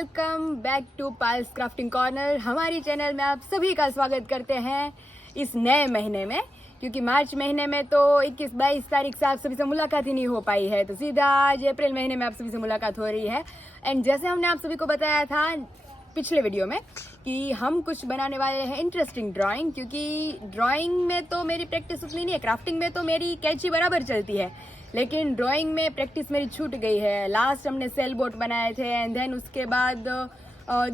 Welcome back to Payal's crafting corner. हमारी channel में आप सभी का स्वागत करते हैं इस नए महीने में, क्योंकि मार्च महीने में तो 21-22 तारीख से आप सभी से मुलाकात ही नहीं हो पाई है, तो सीधा आज अप्रैल महीने में आप सभी से मुलाकात हो रही है। एंड जैसे हमने आप सभी को बताया था पिछले वीडियो में कि हम कुछ बनाने वाले हैं इंटरेस्टिंग ड्राइंग, क्योंकि ड्राइंग में तो मेरी प्रैक्टिस उतनी नहीं है, क्राफ्टिंग में तो मेरी कैची बराबर चलती है, लेकिन ड्राइंग में प्रैक्टिस मेरी छूट गई है। लास्ट हमने सेल बोट बनाए थे एंड देन उसके बाद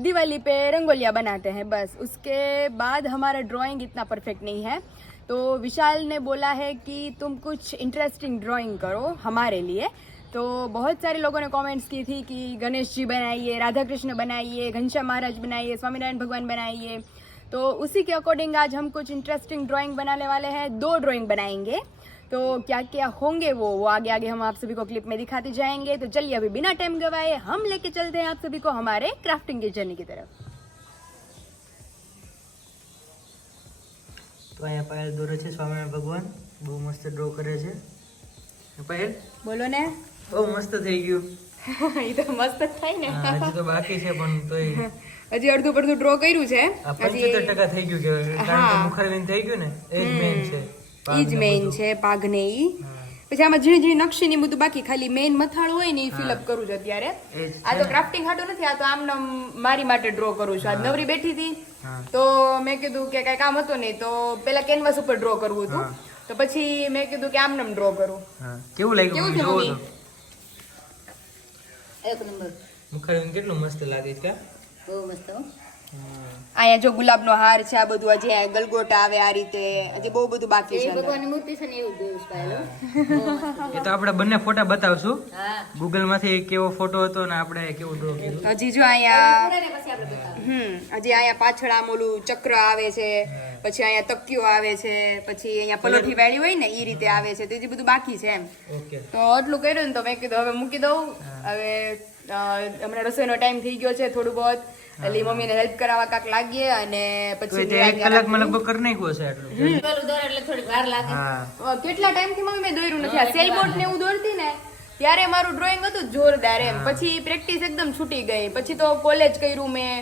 दिवाली पे रंगोलियाँ बनाते हैं, बस उसके बाद हमारा ड्राइंग इतना परफेक्ट नहीं है। तो विशाल ने बोला है कि तुम कुछ इंटरेस्टिंग ड्राइंग करो हमारे लिए। तो बहुत सारे लोगों ने कमेंट्स की थी कि गणेश जी बनाइए, राधा कृष्ण बनाइए, घनश्याम महाराज बनाइए, स्वामीनारायण भगवान बनाइए। तो उसी के अकॉर्डिंग आज हम कुछ इंटरेस्टिंग ड्राइंग बनाने वाले हैं। 2 ड्राइंग बनाएंगे, तो क्या क्या होंगे वो आगे आगे हम आप सभी को क्लिप में दिखाते जाएंगे। तो चलिए अभी बिना टाइम गवाए हम लेके चलते हैं आप सभी को हमारे क्राफ्टिंग की जर्नी की तरफ। તો અહીંયા પાયલ દોરે છે સ્વામિનારાયણ ભગવાન, બહુ મસ્ત ડ્રો કરે છે. પાયલ બોલો ને, બહુ મસ્ત થઈ ગયું. એ તો મસ્ત થાય ને. હજી તો બાકી છે પણ તોય હજી અડધું પડધું ડ્રો કર્યું છે. 75% થઈ ગયું કે કારણ કે મુખરવીન થઈ ગયું ને એ જ મેઇન છે. ઈ જ મેઇન છે પાઘને ઈ. પછી આમાં ઝીણી ઝીણી નકશી ની બધું બાકી, ખાલી મેઇન મથાળું હોય ને એ ફિલઅપ કરું છું અત્યારે. આ તો ક્રાફ્ટિંગ હાટો નથી, આ તો આમ મારી માટે ડ્રો કરું છું. આજ નવરી બેઠી હતી તો મેં કીધું કે કઈ કામ હતું નહીં, તો પેલા કેનવાસ ઉપર ડ્રો કરવું હતું, તો પછી મેં કીધું કે આમ ડ્રો કરું. કેવું લાગ્યું જોવો તો. એક નંબર. મુખરવીન કેટલું મસ્ત લાગે છે. બહુ મસ્ત. અહીંયા જો ગુલાબનો હાર છે, આ બધું હજી આ ગલગોટા આવે આ રીતે, હજી બહુ બધું બાકી છે. ભગવાનની મૂર્તિ છે ને એવું જોયું સ્ટાઇલ. એ તો આપણે બંને ફોટા બતાવશું હા. ગૂગલ માંથી કેવો ફોટો હતો ને આપણે કેવું ડ્રો કર્યું. હજી જો અહીંયા પછી આપણે બતાવો. હજી અહીંયા પાછળ આમ ઓલું ચક્ર આવે છે, પછી અહીંયા તકિયો આવે છે, પછી અહીંયા પલોઠી વાળી હોય ને એ રીતે આવે છે, તો હજી બધું બાકી છે એમ. ઓકે તો આટલું કર્યું ને તો મેં કીધું હવે મૂકી દઉં. હવે હમણાં રસોઈનો ટાઈમ થઈ ગયો છે થોડું બહુ, એટલે મમ્મીને હેલ્પ કરાવવા કાક લાગીએ અને પછી 1 કલાકમાં લગભગ કરી નાખ્યું છે આટલું. પેલું દોર એટલે થોડી વાર લાગે. હા કેટલા ટાઈમથી મમ્મી મેં દોર્યું નથી. આ સેલ બોટ ને એવું દોરતી ને ત્યારે મારું ડ્રોઈંગ હતું જોરદાર એમ. પછી પ્રેક્ટિસ એકદમ છૂટી ગઈ. પછી તો કોલેજ કર્યું મેં,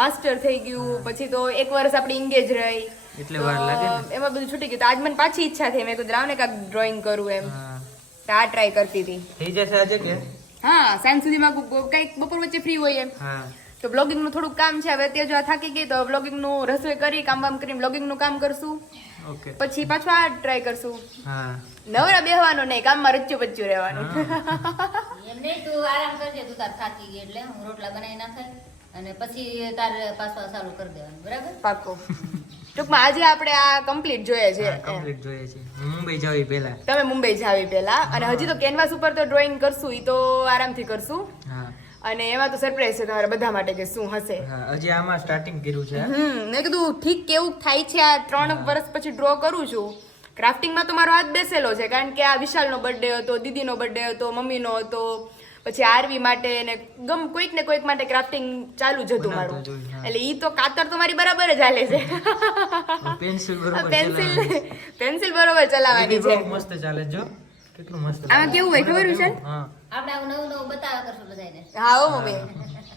માસ્ટર થઈ ગયું, પછી તો 1 વર્ષ આપણી એંગેજ રહી, એટલે વાર લાગે ને. એમાં બધું છૂટી ગયું. તો આજ મને પાછી ઈચ્છા થઈ, મેં કીધું લાવ ને કાંક ડ્રોઈંગ કરું એમ. હા તો આ ટ્રાય કરતી હતી. થઈ જશે આજે કે. હા, સાંજ સુધીમાં કઈક બપોર વચ્ચે ફ્રી હોય એમ. હા તો બ્લોગિંગ નું થોડુંક કામ છે. હવે તે જો આ થાકી ગઈ તો બ્લોગિંગ નું રસોઈ કરી કામ વામ કરીને બ્લોગિંગ નું કામ કરશું, ઓકે પછી પાછું આ ટ્રાય કરશું. હા નવરા બેહવાનું નહીં, કામમાં રચ્યું પચ્યું રહેવાનું. એમ નહીં, તું આરામ કરજે, તું તાર થાકી ગઈ એટલે હું રોટલા બનાવી નાખે અને પછી તાર પાછું ચાલુ કરી દેવાનું, બરાબર? પાક્કો. ટૂંકમાં આજે આપણે આ કમ્પ્લીટ જોઈએ છે. કમ્પ્લીટ જોઈએ છે. મુંબઈ જાવી પહેલા. તમે મુંબઈ જાવી પહેલા, અને હજી તો કેનવાસ ઉપર તો ડ્રોઈંગ કરશું, ઈ તો આરામથી કરશું. હા અને એમાં તો સરપ્રાઈઝ છે તમારા બધા માટે કે શું હશે. હા હજી આમાં સ્ટાર્ટિંગ કર્યું છે. મેં કીધું ઠીક કેવું થાય છે. આ 3 વર્ષ પછી ડ્રો કરું છું. ક્રાફ્ટિંગમાં તો મારો હાથ બેસેલો છે, કારણ કે આ વિશાલનો બર્થડે હતો, દીદીનો બર્થડે હતો, મમ્મીનો હતો, પછી આરવી માટે ને કોઈક ને કોઈક માટે ક્રાફ્ટિંગ ચાલુ જ હતું મારું. એટલે ઈ તો કાતર તો મારી બરાબર જ હાલે છે. પેન્સિલ બરોબર ચલાવવાની છે. મસ્ત ચાલે જો. કેટલું મસ્ત. આમાં કેવું હોય ખબર છે? હા આપણે આવું નવું નવું બતાવ્યા કરશું બધાને. હા હો મમ્મી.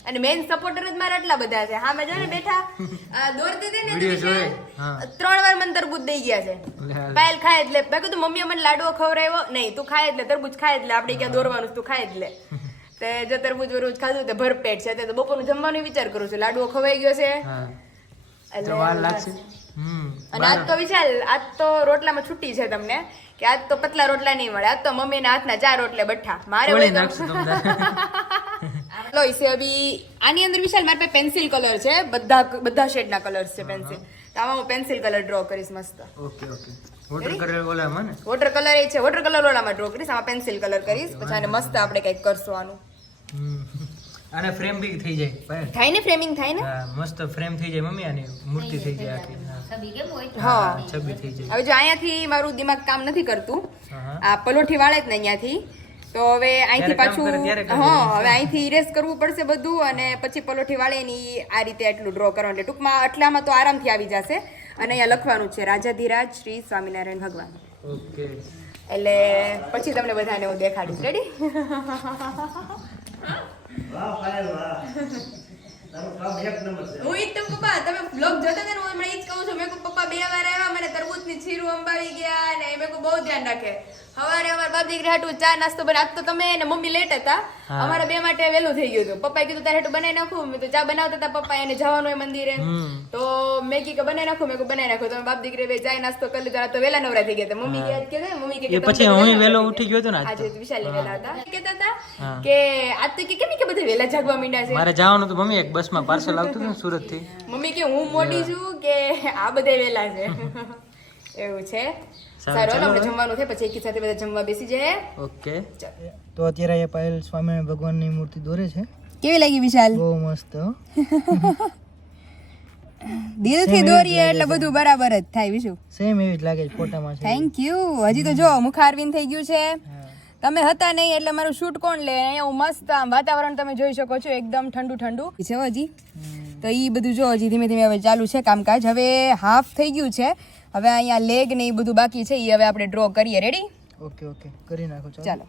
અને મેઇન સપોર્ટર જ મારા આટલા બધા છે. હા મેં જો ને બેઠા દોરતી હતી ને વિડિયો જોઈ. હા 3 વાર મને તરબૂચ દઈ ગયા છે. પાયલ ખાય એટલે મેં કીધું મમ્મીએ મને લાડવો ખવડાવ્યો નહીં, તું ખાય એટલે તરબૂચ ખાય એટલે આપણે ક્યાં દોરવાનું છે, તું ખાય એટલે. તે જો તરબૂચ વરબૂચ ખાધું તે ભરપેટ છે. તે બપોરનું જમવાનું વિચાર કરું છું. લાડવો ખવાઈ ગયો છે હા એટલે વાર લાગશે. અને આજ તો વિશાલ આજ તો રોટલામાં છૂટી છે તમને, કે આજ તો પતલા રોટલા નહીં મળે. આજ તો મમ્મીના હાથના 4 રોટલે બઠ્ઠા મારે હોય તો લો इसे अभी આની અંદર વિશાલ મારી પાસે પેન્સિલ કલર છે, બધા શેડના કલર્સ છે પેન્સિલ. તો આમાં હું પેન્સિલ કલર ડ્રો કરીશ મસ્ત. ઓકે ઓકે વોટર કલર ઓલામાં ને વોટર કલર એ છે, વોટર કલર ઓલામાં ડ્રો કરીશ, આમાં પેન્સિલ કલર કરીશ. પછી આને મસ્ત આપણે કંઈક કરશું આનું. આને ફ્રેમ બી થઈ જાય. થાય ને, ફ્રેમિંગ થાય ને. હા મસ્ત ફ્રેમ થઈ જાય મમ્મી, આની મૂર્તિ થઈ જાય આખી. છબી કેમ હોય? હા છબી થઈ જાય. હવે જો અહીંયાથી મારું દિમાગ કામ નથી કરતું, હા આ પલોઠી વાળે જ ને અહીંયાથી. તો હવે અહીંથી પાછું હવે અહીંથી ઇરેઝ કરવું પડશે બધું, અને પછી પલોઠી વાળેની આ રીતે આટલું ડ્રો કરવાનું. એટલે ટૂંકમાં આટલામાં તો આરામથી આવી જશે. અને અહીંયા લખવાનું છે રાજાધિરાજ શ્રી સ્વામિનારાયણ ભગવાન. ઓકે એટલે પછી તમને બધાને હું દેખાડીશ. રેડી? હું ઈ જ તો પપ્પા તમે બ્લોગ જોતા હતા ને હું હમણાં ઈ જ કહું છું મેં કહું પપ્પા 2 વાર આવ્યા મને તરબૂચની છીરું અંબાવી ગયા ને મેં કહું બહુ ધ્યાન રાખે સવારે અમારા બાપ દીકરી હાટું ચા નાસ્તો બનાવ તો તમે ને મમ્મી લેટ હતા અમારા બે માટે વહેલું થઈ ગયું હતું પપ્પાએ કીધું તારે હાટું બનાવી નાખું મેં તો ચા બનાવતા હતા પપ્પા એને જવાનું હોય મંદિરે તો મેં કીધું બનાવી નાખું મેં કહું બનાવી નાખું તો બાપ દીકરી બે ચા નાસ્તો કરી લીધો તો વહેલા નવરા થઈ ગયા હતા મમ્મી યાદ કે મમ્મી કે પછી હું વેલો ઉઠી ગયો હતો ને આજે વિશાલ વહેલા હતા કહેતા હતા કે આજ તો કે કેમ કે બધા વહેલા જાગવા માંડ્યા છે મારે જવાનું તો મમ્મી એક બસમાં પાર્સલ આવતું હતું સુરત થી મમ્મી કે હું મોટી છું કે આ બધા વેલા છે એવું છે સારું આપણે જમવાનું છે પછી એકી સાથે બધા જમવા બેસી જાય ઓકે તો અત્યારે એ પાયલ સ્વામિનારાયણ ભગવાનની મૂર્તિ દોરે છે કેવી લાગી વિશાલ બહુ મસ્ત હો. દિલથી દોરીએ એટલે બધું બરાબર જ થાય વિશુ સેમ એવી જ લાગે છે ફોટામાં છે થેન્ક યુ હજી તો જો મુખારવિન થઈ ગયું છે તમે હતા નહીં એટલે મારું શૂટ કોણ લે અહીંયા હું મસ્ત આમ વાતાવરણ તમે જોઈ શકો છો એકદમ ઠંડુ ઠંડુ છે હજી તો ઈ બધું જો હજી ધીમે ધીમે હવે ચાલુ છે કામકાજ હવે હાફ થઈ ગયું છે હવે અહીંયા લેગ ને એ બધું બાકી છે એ હવે આપણે ડ્રો કરીએ રેડી ઓકે ઓકે કરી નાખો ચાલો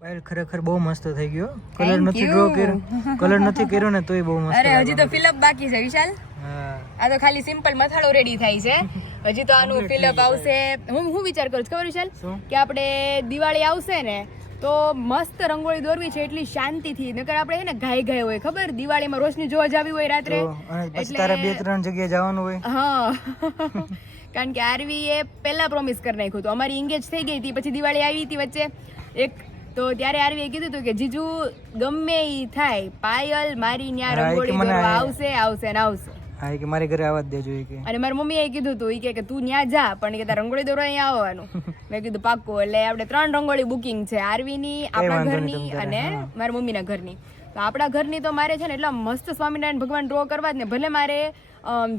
પાયલ ખરેખર બહુ મસ્ત થઈ ગયો કલર નથી ડ્રો કર્યો કલર નથી કર્યો ને તોય બહુ મસ્ત અરે હજી તો ફિલઅપ બાકી છે વિશાલ હા આ તો ખાલી સિમ્પલ મથાળો રેડી થાય છે હજી તો આનું ફિલઅપ આવશે હું વિચાર કરું છું ખબર વિશાલ કે આપણે દિવાળી આવશે ને તો મસ્ત રંગોળી દોરવી છે એટલી શાંતિથી નકર આપણે હે ને ગાય હોય ખબર દિવાળીમાં રોશની જોવા જાવી હોય રાત્રે અને પછી તારે 2-3 જગ્યાએ જવાનું હોય હા કારણ કે આરવી એ પહેલા પ્રોમિસ કરી નાખ્યું હતું અમારી એંગેજ થઈ ગઈ હતી પછી દિવાળી આવી હતી વચ્ચે એક તો ત્યારે આરવીએ કીધું હતું કે જીજુ ગમે ઈ થાય પાયલ મારી ન્યા રંગોળી દોરવા આવશે ને આવશે હા કે મારી ઘરે આવવા જ દેજો કે અને મારી મમ્મીએ કીધું હતું ઈ કે તું ન્યા જા પણ કે તાર રંગોળી દોરવા અહીંયા આવવાનું મેં કીધું પાક્કું એટલે આપણે 3 રંગોળી બુકિંગ છે આરવીની આપણા ઘરની અને મારા મમ્મીના ઘરની તો આપણા ઘરની તો મારે છે ને એટલા મસ્ત સ્વામિનારાયણ ભગવાન ડ્રો કરવા જ ને ભલે મારે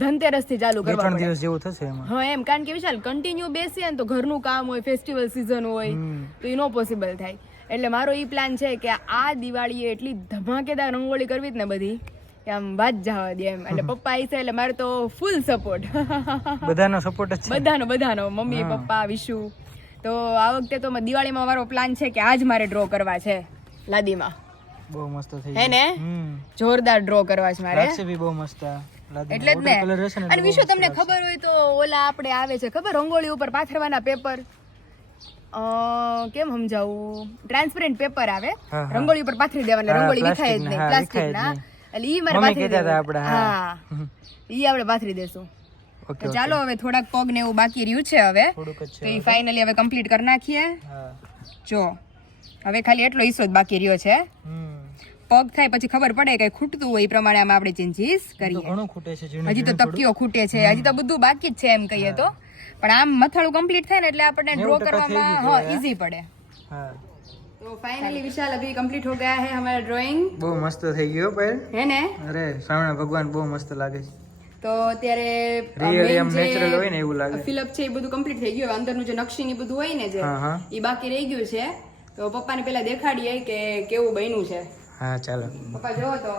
ધનતેરસ થી ચાલુ કરવા 3 દિવસ જેવું થશે એમાં હા એમ કારણ કે વિશાલ કન્ટિન્યુ બેસીએ ને તો ઘરનું કામ હોય ફેસ્ટિવલ સીઝન હોય તો એ નો પોસિબલ થાય એટલે મારો ઈ પ્લાન છે કે આ દિવાળીએ એટલી ધમાકેદાર રંગોળી કરવી જ ને બધી કે આમ વાત જવા દે એમ એટલે પપ્પા આવી છે એટલે મારે તો ફૂલ સપોર્ટ બધાનો સપોર્ટ જ છે બધાનો મમ્મી પપ્પા વિશુ તો આ વખતે તો દિવાળીમાં મારો પ્લાન છે કે આજ મારે ડ્રો કરવા છે લાદીમાં બહુ મસ્ત થઈ હે ને જોરદાર ડ્રો કરવા છે મારે લાગશે બી બહુ મસ્ત એટલે જ ને અને વિશુ તમને ખબર હોય તો ઓલા આપણે આવે છે ખબર રંગોળી ઉપર પાથરવાના પેપર કેમ સમજાવું ટ્રાન્સપરન્ટ પેપર આવે રંગોળી ઉપર પાથરી દેવાના રંગોળી વિખાય જ નહીં પ્લાસ્ટિક ના એટલે ઈ મારે પાથરી દેવા હા ઈ આપણે પાથરી દેશું તો ચાલો હવે થોડાક પગ ને એવું બાકી રહ્યું છે હવે તો ઈ ફાઇનલી હવે કમ્પ્લીટ કરી નાખીએ જો હવે ખાલી એટલો હિસ્સો જ બાકી રહ્યો છે પગ થાય પછી ખબર પડે કે ખૂટતું હોય એ પ્રમાણે આમાં આપણે ચેન્જીસ કરીએ ઘણું ખૂટે છે હજી તો તકીઓ ખૂટે છે હજી તો બધું બાકી જ છે એમ કહીએ તો પણ આમ મથાળું કમ્પ્લીટ થાય ને એટલે આપણને ડ્રો કરવામાં હા ઈઝી પડે હા तो फाइनली विशाल अभी कंप्लीट हो गया है हमारा ड्राइंग બહુ મસ્ત થઈ ગયો પાયલ है ने અરે સ્વામિનારાયણ ભગવાન બહુ મસ્ત લાગે છે તો અત્યારે રિયલી આમ નેચરલ હોય ને એવું લાગે ફિલઅપ છે એ બધું કમ્પ્લીટ થઈ ગયું અંદરનું જે નકશી ને બધું હોય ને જે એ બાકી રહી ગયું છે તો પપ્પાને પહેલા દેખાડીએ કે કેવું બન્યું છે હા ચાલો પપ્પા જોવો તો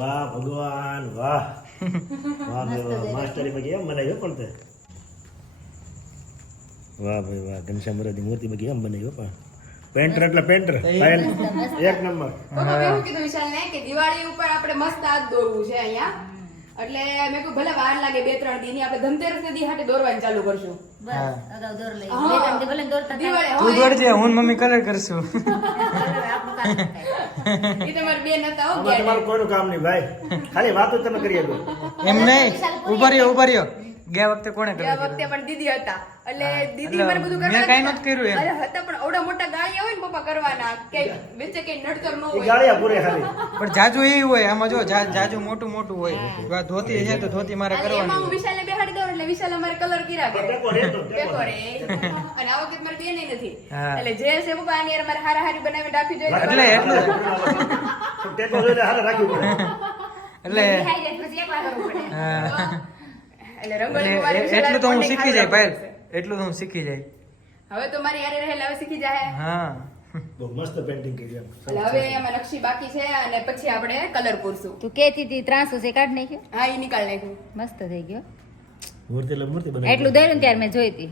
વાહ ભગવાન વાહ વાહ માસ્ટરી પછી એમ બનાવ્યો પણ તે વાહ ભાઈ વાહ ઘનશ્યામ મહારાજની મૂર્તિ પછી એમ બનાવ્યો પણ પેન્ટર એટલે પેન્ટર પાયલ એક નંબર પપ્પા મેં એવું કીધું વિશાલ ને કે દિવાળી ઉપર આપણે મસ્ત હાથ દોરવું છે અહીંયા એટલે મેં કહ્યું ભલે વાર લાગે 2-3 દી ની આપણે ધનતેરસ ને દી હાટે દોરવાનું ચાલુ કરશું બસ અગાઉ દોર લઈ બે ત્રણ દી ભલે દોરતા દિવાળી તું દોડજે હું મમ્મી કલર કરશું ઈ તમારે બે નતા હો આમાં તમારું કોઈનું કામ નહીં ભાઈ ખાલી વાતો તમે કરી શકો એમ નહીં ઉભા રહ્યો ગયા વખતે કોણે ગયા કર્યું વખતે પણ દીદી હતા એટલે દીદી મારે બધું મેં કાંઈ નહોતું કર્યું એમ. અરે હતા પણ ઓડા મોટા ગાળિયા હોય ને પપ્પા કરવાના કે વચ્ચે કઈ નડતર ન એ હોય ગાળિયા પૂરે ખાલી પણ જાજુ એ હોય આમાં જો જાજુ મોટું હોય આ ધોતી છે તો ધોતી મારે અને એમાં કરવાની હું વિશાલને બેહાડી દઉં એટલે વિશાલ અમારે કલર કર્યા કરે ટેકો રહેતો ટેકો રે અને આ વખતે મારે બેન નથી હા. એટલે જે છે પપ્પા આની હારે મારે હારી બનાવીને રાખવી જોઈએ એટલે ટેકો જોઈને હારે રાખવું પડે એટલે ખાઈ જાય પછી એક વાર કરવું પડે હા. એટલે રંગોળી મારી એટલું તો હું bonding શીખી જાય સારું પાયલ, રહેશે. એટલું તો હું શીખી જાય. હવે તો મારી હારે રહેલા હવે શીખી જાય. હા બહુ મસ્ત પેન્ટિંગ કરી એમ એટલે હવે એમાં નકશી બાકી છે અને પછી આપણે કલર પૂરશું. તું કેતી હતી 300 છે કાઢ નાખ્યો હા એ નિકાલ નાખ્યું. મસ્ત થઈ ગયો મૂર્તિ એટલે મૂર્તિ બનાવી એટલું દોર્યું ને ત્યારે મેં જોઈ હતી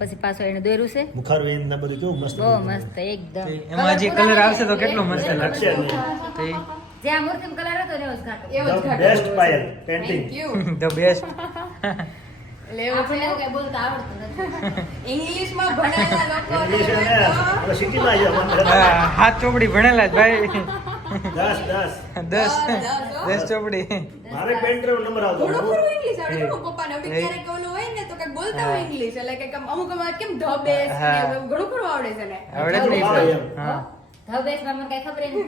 પછી પાછું એને દોર્યું છે મુખાર વેન ને બધું કેવું મસ્ત બહુ મસ્ત એકદમ એમાં હજી કલર આવશે તો કેટલો મસ્ત લાગશે. લક્ષ્ય નહીં તો જ્યાં મૂર્તિમાં કલર હતો ને એવો જ ઘાટો એવો જ ઘાટો બેસ્ટ કરવો પાયલ છે. Painting Thank you. The best. એટલે એવું છે આપણે એવું કઈ બોલતા આવડતું નથી ઇંગ્લિશમાં ભણેલા લોકો ઇંગ્લિશ અને આપણે સિટીમાં આવ્યા હાથ ચોપડી ભણેલા જ ભાઈ. 10 દસ ચોપડી. મારે પેન્ટર નંબર આવતો થોડું થોડું ઇંગ્લિશ આવડે. શું પપ્પાને અભી ક્યારેક ઓલું હોય ને તો કંઈક બોલતા હોય ઇંગ્લિશ એટલે કંઈક આમ અમુક અમુક કેમ ધ બેસ્ટ ને હા. એવું ઘણું ખરું આવડે છે ને. આવડે જ નહીં આવડે પણ. એમ. હા. ધવેશમાં મને કઈ ખબર ય નથી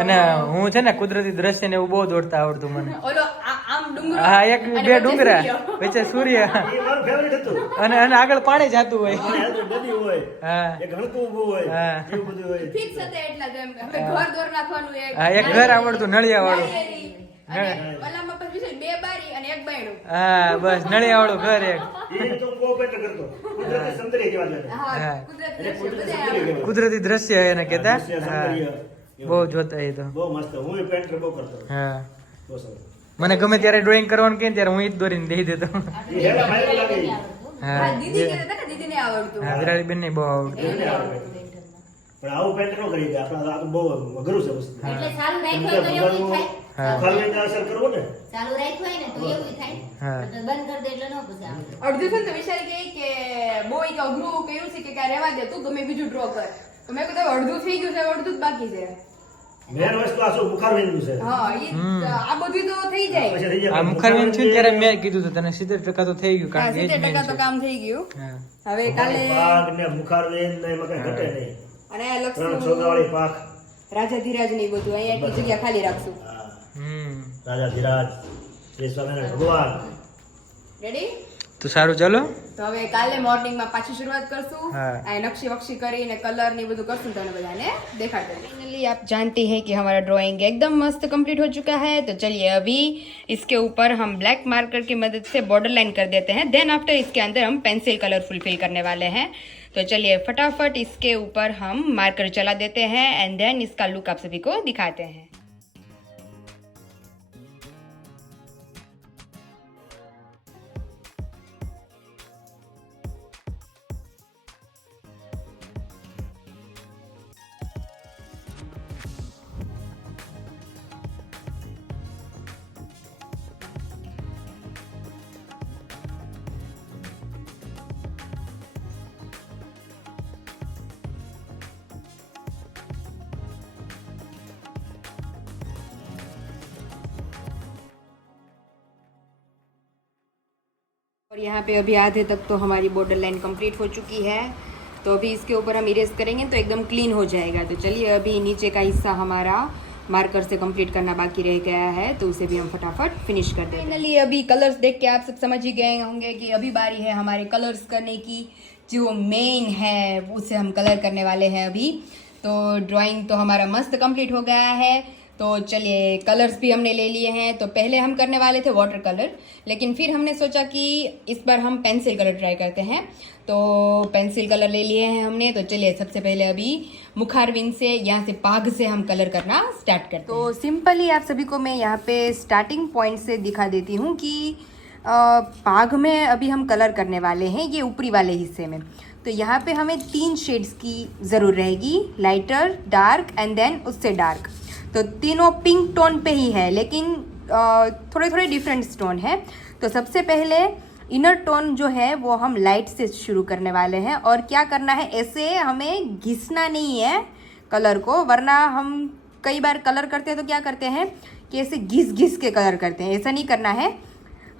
અને હું છે ને કુદરતી દ્રશ્ય ને એવું બહુ દોડતા આવડતું મને. ઓલો આમ ડુંગરો હા એક અને બે વચ્ચે ડુંગરા સૂર્ય. વચ્ચે સૂર્ય એ મારું ફેવરિટ હતું અને આગળ પાણી જાતું હોય. અને આ તો નદી હોય હા એક હણકું ઊભું હોય હા. એવું બધું હોય ફિક્સ હતા એટલા જ એમ હવે ઘર દોર નાખવાનું હા એક ઘર આવડતું નળિયા વાળું. નાળિયેરી અને ઓલામાં પછી છે બે બારી અને એક બાયણું. હા બસ નળિયા વાળું ઘર એક. એ તો બહુ પેન્ટર કરતો કુદરતી સૌંદર્ય કહેવા જાય હા હા. કુદરતી એટલે દ્રશ્ય કુદરતી બધા સૌંદર્ય કહેવાય. કુદરતી દ્રશ્ય એને કહેતા. દૃશ્ય, હા સૌંદર્ય, એવું. બહુ જોતા એ તો. બહુ મસ્ત હું એ પેન્ટર બહુ કરતો હા બહુ સરસ મને ગમે ત્યારે ડ્રોઈંગ કરવાનું કહે ને ત્યારે હું ઈ જ દોરીને દઈ દેતો. એ હેલા ભાઈ લાગે હા હા દીદી કહેતા હતા ને દીદીને આવડતું. હા વિરાળી બેન ને બહુ આવડતું. એને આવડે. પણ આવું પેન્ટર ન કરી દે આપણે આ તો બહુ અઘરું છે વસ્તુ એટલે ચાલુ રાખ્યું હોય તો એવું ય થાય હા. ખાલી અસર કરવો ને ચાલુ રાખ્યું હોય ને તો એવું ય થાય હા. એટલે બંધ કરી દે એટલે ન પછી આવે અડધું છે ને તો વિશાલ કહે કે બહુ એક અઘરું કહ્યું છે કે રહેવા દે તું ગમે બીજું ડ્રો કર તો મેં કીધું અડધું થઈ ગયું છે હવે અડધું જ બાકી છે. મેન વસ્તુ આ શું મુખાર વેનનું છે હા ઈ આ બધું તો થઈ જાય. પછી થઈ જાય આ મુખારબેન થયું ને ત્યારે મેં કીધું હતું તને 70% તો થઈ ગયું હા કારણ કે એ જ 70% main તો છે. કામ થઈ ગયું. હા. હવે કાલે પાક ને મુખાર વેન ને એમાં કઈ ઘટે નહીં અને 3 લક્ષ્મી છોકરાવાળી પાક રાજા ધીરાજ ની બધું અહીંયા એક જગ્યા ખાલી રાખશું. હા. હમ રાજા ધીરાજ શ્રી સ્વામિનારાયણ ભગવાન રેડી? તો સારું ચાલો. તો હવે કાલે મોર્નિંગમાં પાછી શરૂઆત કરશું. हाँ। આ નકશી વક્ષી કરીને કલર ની બધું करसूं तो बधाने दिखाते हैं। फाइनली आप जानते हैं कि हमारा ड्राइंग एकदम मस्त कंप्लीट हो चुका है। तो चलिए अभी इसके ऊपर हम ब्लैक मार्कर की मदद से बॉर्डर लाइन कर देते हैं। देन आफ्टर इसके अंदर हम पेंसिल कलर फुलफिल करने वाले हैं। तो चलिए फटाफट इसके ऊपर हम मार्कर चला देते हैं एंड देन इसका लुक आप सभी को दिखाते हैं। और यहाँ पे अभी आधे तक तो हमारी बॉर्डर लाइन कंप्लीट हो चुकी है। तो अभी इसके ऊपर हम इरेज करेंगे तो एकदम क्लीन हो जाएगा। तो चलिए अभी नीचे का हिस्सा हमारा मार्कर से कंप्लीट करना बाकी रह गया है तो उसे भी हम फटाफट फिनिश कर देंगे। फाइनली अभी कलर्स देख के आप सब समझ ही गए होंगे कि अभी बारी है हमारे कलर्स करने की। जो मेन है उसे हम कलर करने वाले हैं अभी। तो ड्राइंग तो हमारा मस्त कंप्लीट हो गया है। तो चलिए कलर्स भी हमने ले लिए हैं। तो पहले हम करने वाले थे वाटर कलर, लेकिन फिर हमने सोचा कि इस बार हम पेंसिल कलर ट्राई करते हैं। तो पेंसिल कलर ले लिए हैं हमने। तो चलिए सबसे पहले अभी मुखारविंद से यहाँ से पाग से हम कलर करना स्टार्ट करते हैं। तो सिंपली आप सभी को मैं यहाँ पे स्टार्टिंग पॉइंट से दिखा देती हूँ कि पाग में अभी हम कलर करने वाले हैं ये ऊपरी वाले हिस्से में। तो यहाँ पे हमें 3 शेड्स की ज़रूर रहेगी, लाइटर, डार्क एंड देन उससे डार्क। तो तीनों पिंक टोन पे ही है, लेकिन थोड़े थोड़े डिफरेंट टोन है। तो सबसे पहले इनर टोन जो है वो हम लाइट से शुरू करने वाले हैं। और क्या करना है, ऐसे हमें घिसना नहीं है कलर को, वरना हम कई बार कलर करते हैं तो क्या करते हैं कि ऐसे घिस घिस के कलर करते हैं। ऐसा नहीं करना है,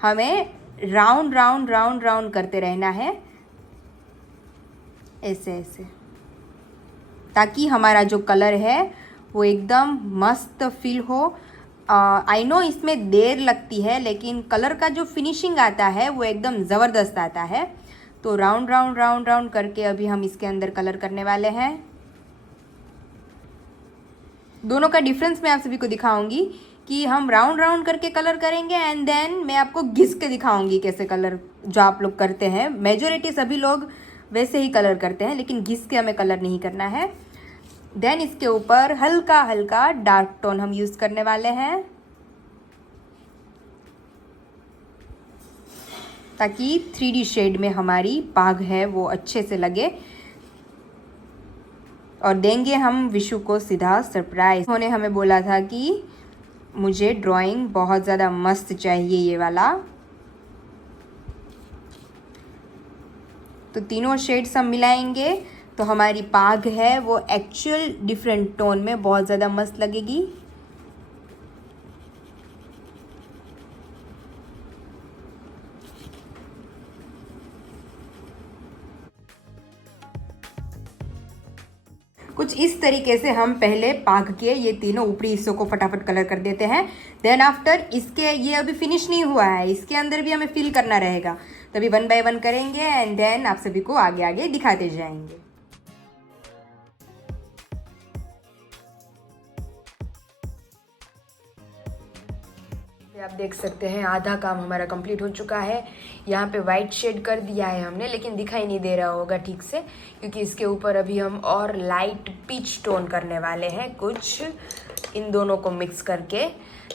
हमें राउंड राउंड राउंड राउंड करते रहना है ऐसे ऐसे, ताकि हमारा जो कलर है वो एकदम मस्त फील हो। आई नो इसमें देर लगती है, लेकिन कलर का जो फिनिशिंग आता है वो एकदम ज़बरदस्त आता है। तो राउंड राउंड राउंड राउंड करके अभी हम इसके अंदर कलर करने वाले हैं। दोनों का डिफरेंस मैं आप सभी को दिखाऊंगी कि हम राउंड राउंड करके कलर करेंगे एंड देन मैं आपको घिस के दिखाऊंगी कैसे कलर जो आप लोग करते हैं। मेजोरिटी सभी लोग वैसे ही कलर करते हैं, लेकिन घिस के हमें कलर नहीं करना है। देन इसके ऊपर हल्का हल्का डार्क टोन हम यूज करने वाले हैं ताकि 3D शेड में हमारी पाग है वो अच्छे से लगे। और देंगे हम विशु को सीधा सरप्राइज। उन्होंने हमें बोला था कि मुझे ड्राइंग बहुत ज़्यादा मस्त चाहिए ये वाला, तो तीनों शेड्स हम मिलाएंगे तो हमारी पाग है वो एक्चुअल डिफरेंट टोन में बहुत ज़्यादा मस्त लगेगी। कुछ इस तरीके से हम पहले पाग के ये तीनों ऊपरी हिस्सों को फटाफट कलर कर देते हैं। देन आफ्टर इसके ये अभी फिनिश नहीं हुआ है, इसके अंदर भी हमें फिल करना रहेगा, तभी 1 बाय 1 करेंगे एंड देन आप सभी को आगे आगे दिखाते जाएंगे। आप देख सकते हैं आधा काम हमारा कंप्लीट हो चुका है। यहाँ पे वाइट शेड कर दिया है हमने, लेकिन दिखाई नहीं दे रहा होगा ठीक से क्योंकि इसके ऊपर अभी हम और लाइट पीच टोन करने वाले हैं कुछ, इन दोनों को मिक्स करके।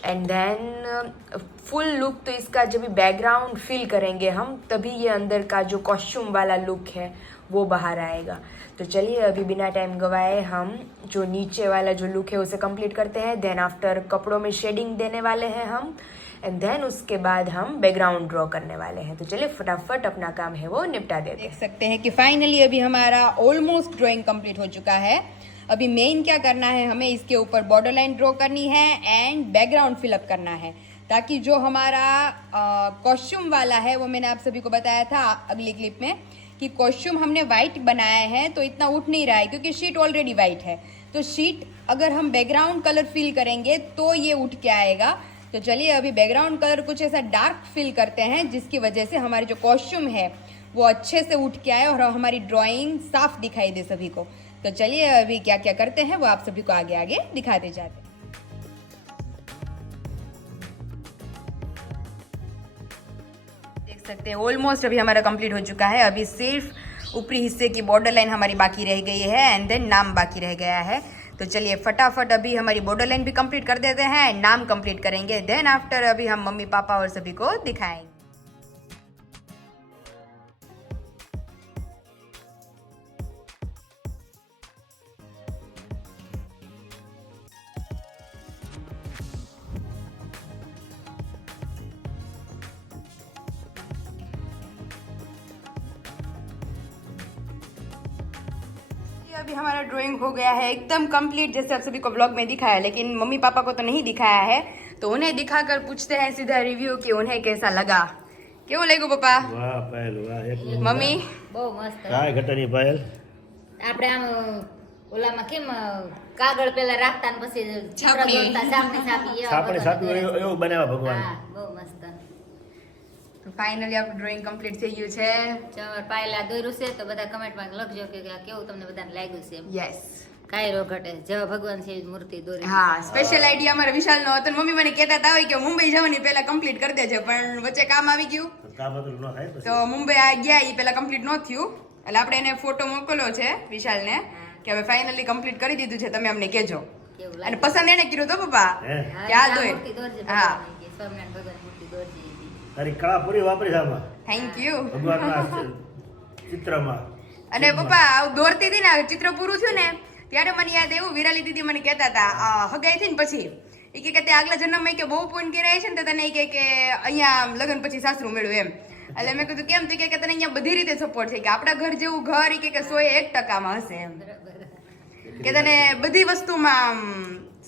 एंड देन फुल लुक तो इसका जब बैकग्राउंड फिल करेंगे हम तभी ये अंदर का जो कॉस्ट्यूम वाला लुक है वो बाहर आएगा। तो चलिए अभी बिना टाइम गवाए हम जो नीचे वाला जो लुक है उसे कंप्लीट करते हैं। देन आफ्टर कपड़ों में शेडिंग देने वाले हैं हम एंड देन उसके बाद हम बैकग्राउंड ड्रॉ करने वाले हैं। तो चलिए फटाफट अपना काम है वो निपटा देते हैं। देख सकते हैं कि फाइनली अभी हमारा ऑलमोस्ट ड्राइंग कंप्लीट हो चुका है। अभी मेन क्या करना है, हमें इसके ऊपर बॉर्डर लाइन ड्रॉ करनी है एंड बैकग्राउंड फिलअप करना है ताकि जो हमारा कॉस्ट्यूम वाला है वो मैंने आप सभी को बताया था अगली क्लिप में कि कॉस्ट्यूम हमने वाइट बनाया है तो इतना उठ नहीं रहा है क्योंकि शीट ऑलरेडी वाइट है। तो शीट अगर हम बैकग्राउंड कलर फिल करेंगे तो ये उठ के आएगा। तो चलिए अभी बैकग्राउंड कलर कुछ ऐसा डार्क फिल करते हैं जिसकी वजह से हमारी जो कॉस्ट्यूम है वो अच्छे से उठ के आए और हमारी ड्राइंग साफ दिखाई दे सभी को। तो चलिए अभी क्या क्या करते हैं वो आप सभी को आगे आगे दिखाते जाते हैं। देख सकते हैं ऑलमोस्ट अभी हमारा कंप्लीट हो चुका है। अभी सिर्फ ऊपरी हिस्से की बॉर्डर लाइन हमारी बाकी रह गई है एंड देन नाम बाकी रह गया है। तो चलिए फटाफट अभी हमारी बॉर्डर लाइन भी कंप्लीट कर देते हैं, नाम कंप्लीट करेंगे। देन आफ्टर अभी हम मम्मी पापा और सभी को दिखाएंगे। अभी हमारा ड्राइंग हो गया है एकदम कंप्लीट, जैसे आप सभी को ब्लॉग में दिखाया, लेकिन मम्मी पापा को तो नहीं दिखाया है। तो उन्हें दिखाकर पूछते हैं सीधा रिव्यू कि उन्हें कैसा लगा। કેવું લાગ્યું પપ્પા? વાહ પાયલ વાહ, એક નંબર. મમ્મી બહુ મસ્ત. કાંઈ ઘટે પાયલ. આપણે આમ ઓલામાં કેમ કાગળ પેલા રાખતા ને પછી છાપણી. છાપણી છાપી એવા સાપણે બધા સાપ્યું કરે. એવું બનાવ્યા ભગવાન. હા બહુ મસ્ત. તો ફાઇનલી આપણું ડ્રોઈંગ કમ્પ્લીટ થઈ ગયું છે. ચમર પાયલા દોર્યું છે તો બધા કમેન્ટમાં લખજો કે આ કેવું તમને બધાને લાગ્યું છે એમ. યસ કાંઈ રો ઘટે જેવા ભગવાન છે એવી મૂર્તિ દોરી. હા, સ્પેશિયલ આઈડિયા અમારા વિશાલનો હતો ને મમ્મી મને કહેતા હતા હોય કે મુંબઈ જવાની પહેલા કમ્પ્લીટ કરી દેજે, પણ વચ્ચે કામ આવી ગયું કામ હતું ન થાય પછી. તો મુંબઈ આ ગયા એ પહેલા કમ્પ્લીટ ન થયું, એટલે આપણે એને ફોટો મોકલ્યો છે વિશાલને કે હવે ફાઇનલી કમ્પ્લીટ કરી દીધું છે, તમે અમને કહેજો. કેવું અને લાગે? પસંદ એને કર્યું તો પપ્પા હે કે આ દોય. મૂર્તિ દોરજે હા. ભગવાનની કે સ્વામિનારાયણ ભગવાનની મૂર્તિ દોરજે એવી. તારી કળા પૂરી વાપરી છે આમાં થેન્ક યુ. ભગવાનના ચિત્રમાં. અને પપ્પા આવું દોરતી હતી ને ચિત્ર પૂરું થયું ને ત્યારે મને યાદ આવ્યું, વિરાલી દીદી મને કહેતા હતા હગાઈ થઈ ને પછી એ કે તે આગલા જન્મમાં કે બહુ પૂન કર્યા છે ને તો તને કે અહીંયા લગ્ન પછી સાસરું મળ્યું એમ. એટલે મેં કીધું કેમ? તો કે તને અહીંયા બધી રીતે સપોર્ટ છે, કે આપણા ઘર જેવું ઘર કે 101% હશે એમ, કે તને બધી વસ્તુમાં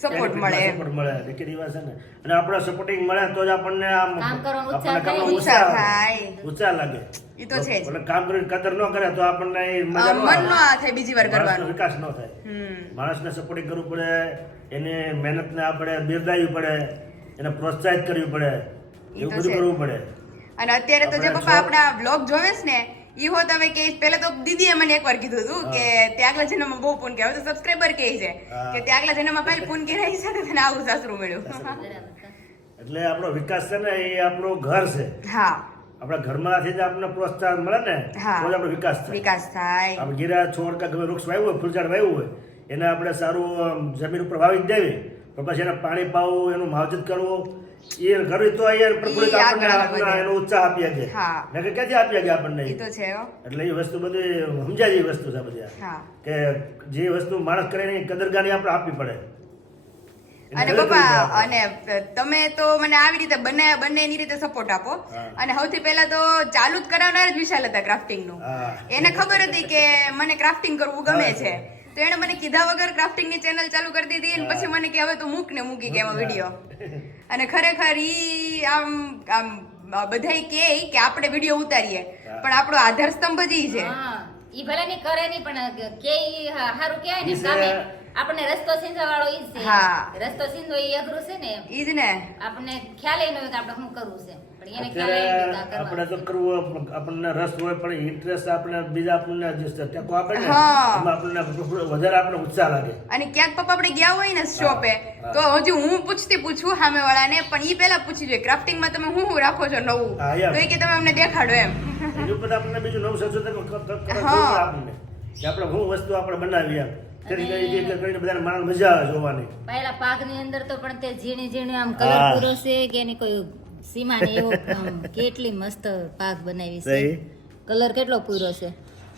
સપોર્ટ મળે એમ. સપોર્ટ મળે દીકરી વાત છે ને, અને આપણે સપોર્ટિંગ મળે તો જ આપણને આમ કામ કરવાનો ઉત્સાહ આપણને થાય. કરવાનો ઉત્સાહ થાય. ઉત્સાહ લાગે. એ તો છે જ. એટલે કામ કરીને કદર ન કરે તો આપણને એ મજા ન મન આવે. નો થાય બીજી વાર માણસનો કરવાનું. વિકાસ ન થાય. માણસને સપોર્ટિંગ કરવું પડે, એને મહેનતને આપણે બિરદાવવી પડે, એને પ્રોત્સાહિત કરવી પડે, ઈ એવું તો બધું છે. કરવું પડે. અને અત્યારે તો જે આપણે પપ્પા આપણા વ્લોગ જોવે છે ને ઈ હો તમે કે પહેલા તો દીદીએ મને એકવાર કીધું હતું કે ત્યાગલા જન્મમાં બહુ પૂન કે હવે તો સબસ્ક્રાઇબર કહે છે કે ત્યાગલા જન્મમાં પહેલા પૂન કે રહી છે ને તને આવું સાસરું મળ્યું. એટલે આપણો વિકાસ છે ને એ આપણું ઘર છે. હા આપણા ઘરમાંથી જ આપણને પ્રોત્સાહન મળે ને હા. તો જ આપણો વિકાસ થાય. વિકાસ થાય. આપણે ગીરા છોડ કે ગમે વૃક્ષ વાવ્યું હોય, ફૂલઝાડ વાવ્યું હોય, એને આપણે સારું જમીન ઉપર વાવી જ દેવી, પણ પછી એને પાણી પાવું, એનું માવજત કરવું, એ કરવી તો અહીંયા પ્રકૃતિ ઈ આગળ આપણને વધે. એનો ઉત્સાહ આપી શકે. હા. નકર ક્યાંથી આપી શકે આપણને? ઈ તો છે હો. એટલે એ વસ્તુ બધી સમજાય જેવી વસ્તુ છે બધી આ. હા. કે જે વસ્તુ માણસ કરે એની કદરગાની આપણે આપવી પડે. અને પપ્પા અને તમે તો મને આવી રીતે બંનેની રીતે સપોર્ટ આપો. હા. અને સૌથી પહેલા તો ચાલુ જ કરાવનાર જ વિશાલ હતા ક્રાફ્ટિંગ નું. હા. એને ખબર હતી કે મને ક્રાફ્ટિંગ કરવું ગમે છે, તો એને મને કીધા વગર ક્રાફ્ટિંગ ની ચેનલ ચાલુ કરી દીધી અને પછી મને કે હવે તું મૂકી કે એમાં વિડીયો. અને ખરેખર ઈ આમ બધાય કે આપણે વિડીયો ઉતારીએ પણ આપણો આધાર સ્તંભ જ ઈ છે. હા ઈ ભલે ની કરે નહીં પણ કે ઈ હારું કહેવાય ને ઈ છે. કામે આપણને રસ્તો સિંધવા વાળો ઈ જ છે. હા. રસ્તો સિંધવો ઈ અઘરું છે ને ઈ જ ને. આપણને ખ્યાલ ન હોય કે આપણે શું કરવું છે પણ એને ખ્યાલ આવી ગયો કે આ અત્યારે આપણે તો કરવાનું કરવું આપણને રસ હોય પણ ઇન્ટરેસ્ટ આપણે બીજા આપણને જે ટેકો આપે ને હા. એમાં આપણને વધારે આપણે ઉત્સાહ લાગે. અને ક્યાંક પપ્પા આપણે ગયા હોય ને શોપે તો હજુ હું પૂછું સામે વાળાને પણ ઈ પેલા પૂછી જોઈએ ક્રાફ્ટિંગમાં તમે શું રાખો છો નવું, હા, એમ. તો ઈ કે તમે અમને દેખાડો એમ. એની ઉપર આપણને બીજું નવું સંશોધન હા. આપણને કે આપણે શું વસ્તુ આપણે બનાવીએ એમ. કરીને બધાને માણસ મજા આવે જોવાની. પહેલા પાકની અંદર તો પણ તે ઝીણી આમ હા. કલર પૂરો છે કે એની કોઈ સીમા ને એવો આમ કેટલી મસ્ત પાક બનાવી છે. સહી. કલર કેટલો પૂરો છે.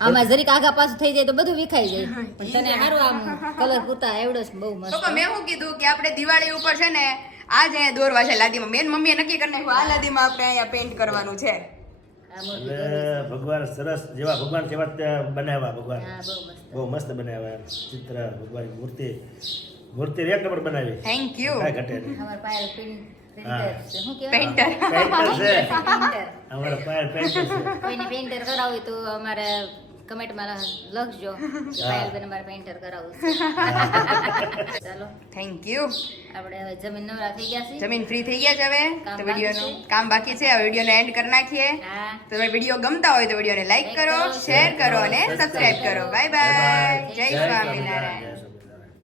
આમાં જરીક આગા પાછું થઈ જાય તો બધું વિખાઈ જાય પણ તને સારું આમ કલર પૂરતા આવડે છે બહુ મસ્ત. પપ્પા મેં શું કીધું કે આપણે દિવાળી ઉપર છે ને આજ અહીંયા દોરવા છે લાદીમાં. મેન મમ્મીએ નક્કી કરી નાખ્યું આ લાદીમાં આપણે અહીંયા પેઇન્ટ કરવાનું છે. આ મોટું એટલે ભગવાન સરસ જેવા ભગવાન છે એવા જ બનાવ્યા ભગવાન. હા બહુ મસ્ત. બહુ મસ્ત બનાવ્યા ચિત્ર ભગવાન મૂર્તિ એક નંબર બનાવી. Thank you. કાંઈ ઘટે નહીં. અમાર પાયલ હા. પેઇન્ટર છે. શું કહેવાય? પેઇન્ટર. પેઇન્ટર છે પેઇન્ટર. અમારા પાયલ પેઇન્ટર છે. કોઈને પેઇન્ટર કરાવવું હોય તો અમારે કમેન્ટમાં લખજો કે પાયલબેન અમારે પેઇન્ટર કરાવવું છે. ચાલો થેન્ક યુ. આપણે હવે જમીન નવરા થઈ ગયા છે. જમીન ફ્રી થઈ ગયા છે હવે કામ તો બાકી વિડીયોનું છે. કામ બાકી છે. હવે વિડીયોને એન્ડ કરી નાખીએ. હા. તો તમે વિડીયો ગમતા હોય તો વિડીયોને લાઈક કરો, શેર કરો અને સબસ્ક્રાઇબ કરો. Bye bye. જય સ્વામિનારાયણ.